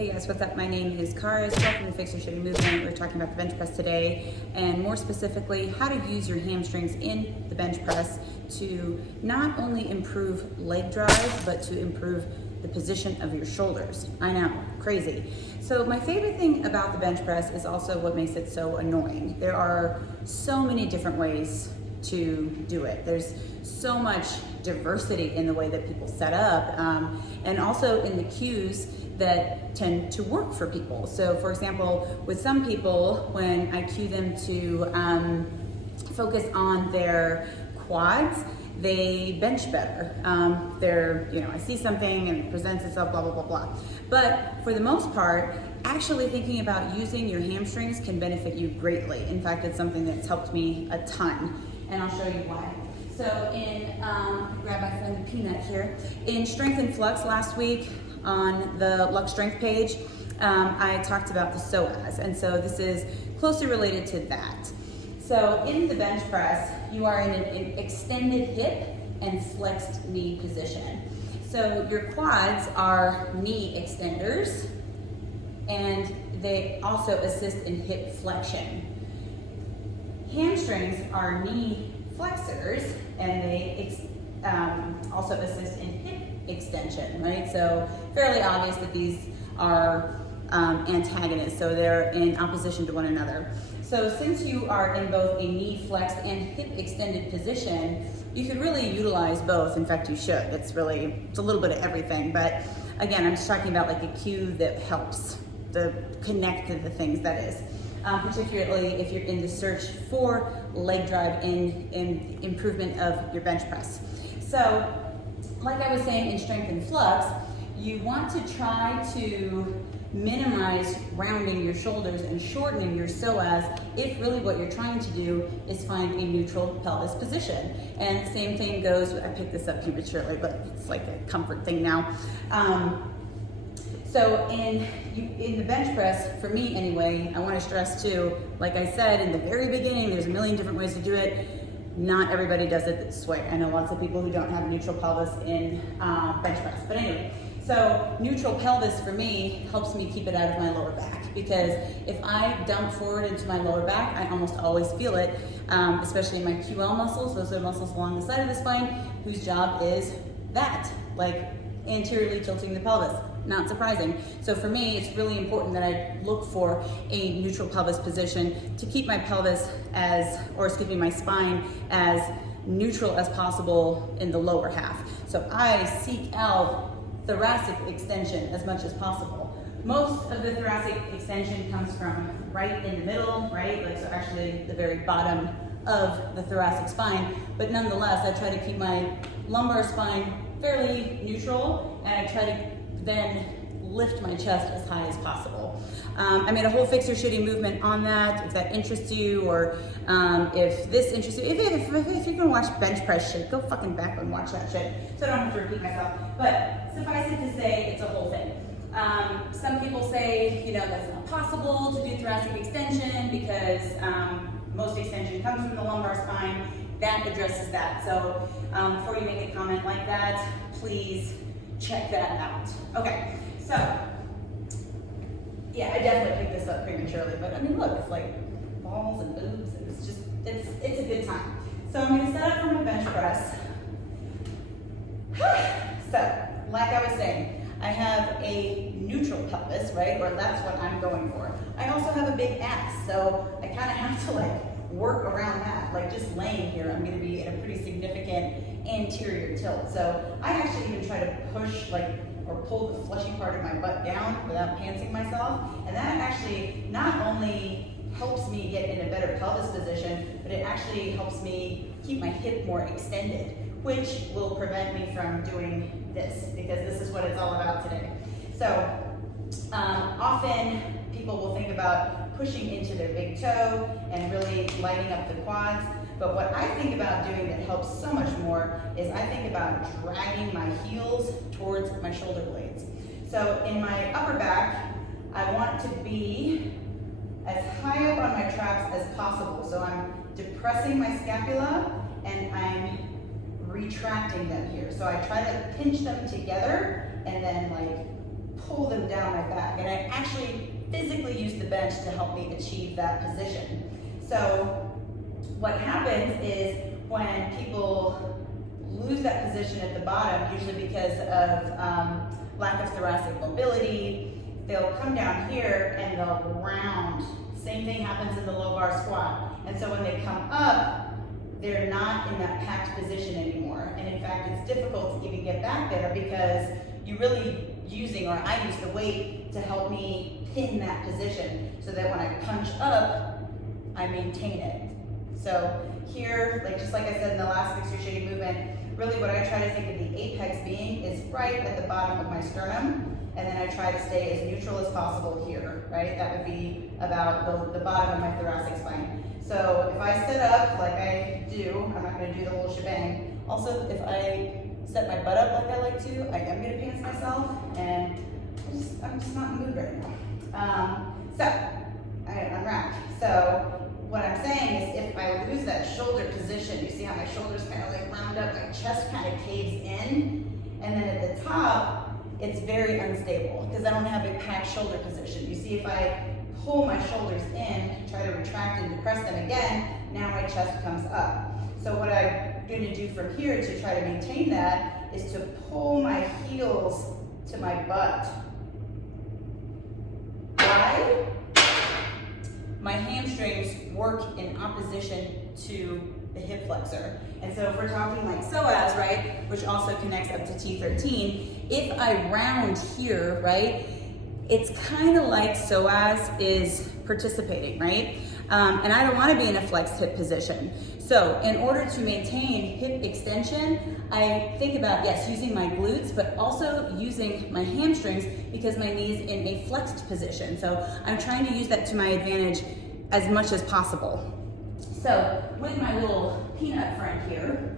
Hey guys, what's up? My name is Karis. Welcome to Fix Your Shitty Movement. We're talking about the bench press today, and more specifically, how to use your hamstrings in the bench press to not only improve leg drive, but to improve the position of your shoulders. I know, crazy. So my favorite thing about the bench press is also what makes it so annoying. There are so many different ways to do it. There's so much diversity in the way that people set up, and also in the cues that tend to work for people. So for example, with some people, when I cue them to focus on their quads, they bench better. I see something and it presents itself, blah, blah, blah, blah. But for the most part, actually thinking about using your hamstrings can benefit you greatly. In fact, it's something that's helped me a ton, and I'll show you why. So grab my friend the Peanut here. In Strength and Flux last week on the Lux Strength page, I talked about the psoas, and so this is closely related to that. So in the bench press, you are in an extended hip and flexed knee position. So your quads are knee extenders, and they also assist in hip flexion. Hamstrings are knee flexors, and they also assist in hip extension, right? So fairly obvious that these are antagonists, so they're in opposition to one another. So since you are in both a knee flexed and hip extended position, you could really utilize both. In fact, you should. It's a little bit of everything, but again, I'm just talking about like a cue that helps to connect to the things, that is. Particularly if you're in the search for leg drive in improvement of your bench press. So, like I was saying in Strength and Flux, you want to try to minimize rounding your shoulders and shortening your psoas if really what you're trying to do is find a neutral pelvis position. And same thing goes, I picked this up prematurely, but it's like a comfort thing now. So in the bench press, for me anyway, I want to stress too, like I said in the very beginning, there's a million different ways to do it. Not everybody does it this way. I know lots of people who don't have a neutral pelvis in bench press. But anyway, so neutral pelvis for me helps me keep it out of my lower back, because if I dump forward into my lower back, I almost always feel it, especially in my QL muscles. Those are muscles along the side of the spine whose job is that, like anteriorly tilting the pelvis. Not surprising. So for me, it's really important that I look for a neutral pelvis position to keep my pelvis my spine as neutral as possible in the lower half. So I seek out thoracic extension as much as possible. Most of the thoracic extension comes from right in the middle, right? Like, so actually the very bottom of the thoracic spine, but nonetheless, I try to keep my lumbar spine fairly neutral, and I try to then lift my chest as high as possible. I made a whole Fix Your Shitty movement on that. If that interests you, or if this interests you, if you're gonna watch bench press shit, go fucking back and watch that shit, so I don't have to repeat myself. But suffice it to say, it's a whole thing. Some people say, that's not possible to do thoracic extension because most extension comes from the lumbar spine. That addresses that. So before you make a comment like that, please check that out. Okay, so yeah, I definitely picked this up prematurely, but I mean, look, it's like balls and boobs, and it's a good time. So I'm gonna set up for my bench press. So, like I was saying, I have a neutral pelvis, right? Or that's what I'm going for. I also have a big ass, so I kind of have to work around that. Like just laying here, I'm gonna be in a pretty significant anterior tilt. So I actually even try to push or pull the fleshy part of my butt down without pantsing myself. And that actually not only helps me get in a better pelvis position, but it actually helps me keep my hip more extended, which will prevent me from doing this, because this is what it's all about today. So often people will think about pushing into their big toe and really lighting up the quads. But what I think about doing that helps so much more is I think about dragging my heels towards my shoulder blades. So in my upper back, I want to be as high up on my traps as possible. So I'm depressing my scapula and I'm retracting them here. So I try to pinch them together and then pull them down my back. And I actually physically use the bench to help me achieve that position. So what happens is when people lose that position at the bottom, usually because of lack of thoracic mobility, they'll come down here and they'll round. Same thing happens in the low bar squat. And so when they come up, they're not in that packed position anymore. And in fact, it's difficult to even get back there because you're really using, or I use the weight to help me pin that position so that when I punch up, I maintain it. So here, just like I said in the last excruciating movement, really what I try to think of the apex being is right at the bottom of my sternum, and then I try to stay as neutral as possible here, right? That would be about the bottom of my thoracic spine. So if I sit up like I do, I'm not gonna do the whole shebang. Also, if I set my butt up like I like to, I am gonna pants myself, and I'm just not in the mood right now. So, I unwrap. So, what I'm saying is if I lose that shoulder position, you see how my shoulders kind of like round up, my chest kind of caves in, and then at the top, it's very unstable because I don't have a packed shoulder position. You see if I pull my shoulders in, try to retract and depress them again, now my chest comes up. So what I'm going to do from here to try to maintain that is to pull my heels to my butt. Why? My hamstrings work in opposition to the hip flexor. And so if we're talking like psoas, right, which also connects up to T13, if I round here, right, it's kind of like psoas is participating, right? And I don't want to be in a flexed hip position. So in order to maintain hip extension, I think about, yes, using my glutes, but also using my hamstrings because my knee's in a flexed position. So I'm trying to use that to my advantage as much as possible. So with my little peanut friend here,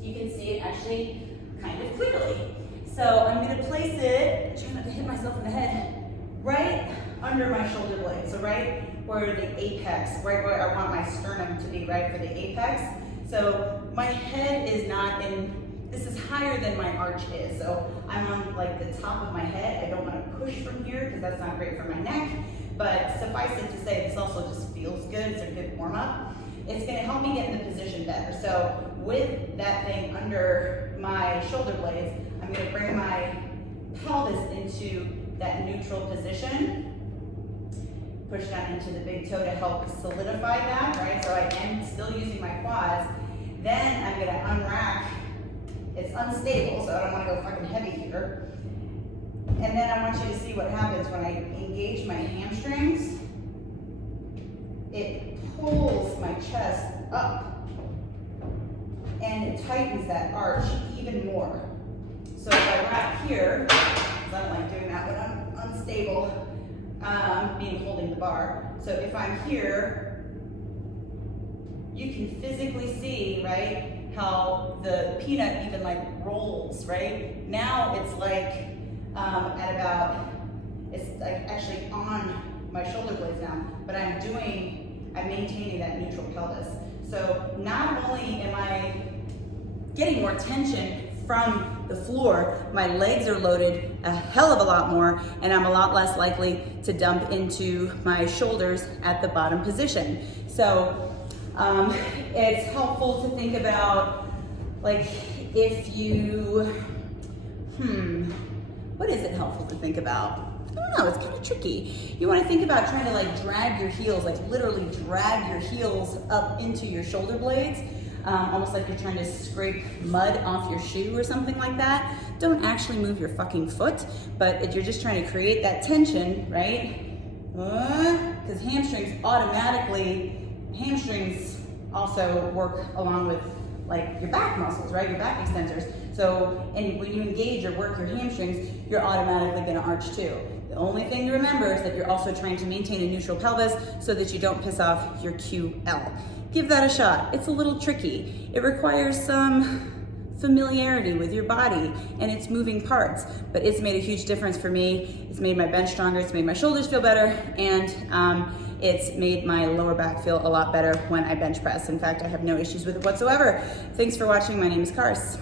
you can see it actually kind of clearly. So I'm going to place it, try not to hit myself in the head, right under my shoulder blade. So right where the apex, right where I want my sternum to be, right for the apex. So my head is not in, this is higher than my arch is. So I'm on like the top of my head. I don't want to push from here because that's not great for my neck. But suffice it to say, this also just feels good. It's a good warm up. It's going to help me get in the position better. So with that thing under my shoulder blades, I'm going to bring my pelvis into that neutral position. Push down into the big toe to help solidify that, right? So I am still using my quads. Then I'm going to unrack. It's unstable, so I don't want to go fucking heavy here. And then I want you to see what happens when I engage my hamstrings. It pulls my chest up and it tightens that arch even more. So if I wrap here, because I don't like doing that when I'm unstable, meaning holding the bar. So if I'm here, you can physically see, right, how the peanut even like rolls, right? Now it's like at about, it's like actually on my shoulder blades now, but I'm maintaining that neutral pelvis. So not only am I getting more tension from the floor, my legs are loaded a hell of a lot more, and I'm a lot less likely to dump into my shoulders at the bottom position. So it's helpful to think about, like, if you, what is it helpful to think about? I don't know, it's kind of tricky. You want to think about trying to like drag your heels, like literally drag your heels up into your shoulder blades, almost like you're trying to scrape mud off your shoe or something like that. Don't actually move your fucking foot, but you're just trying to create that tension, right? Because hamstrings also work along with like your back muscles, right? Your back extensors. So, and when you engage or work your hamstrings, you're automatically going to arch too. The only thing to remember is that you're also trying to maintain a neutral pelvis so that you don't piss off your QL. Give that a shot. It's a little tricky. It requires some familiarity with your body and its moving parts, but it's made a huge difference for me. It's made my bench stronger, it's made my shoulders feel better, and it's made my lower back feel a lot better when I bench press. In fact, I have no issues with it whatsoever. Thanks for watching. My name is Kars.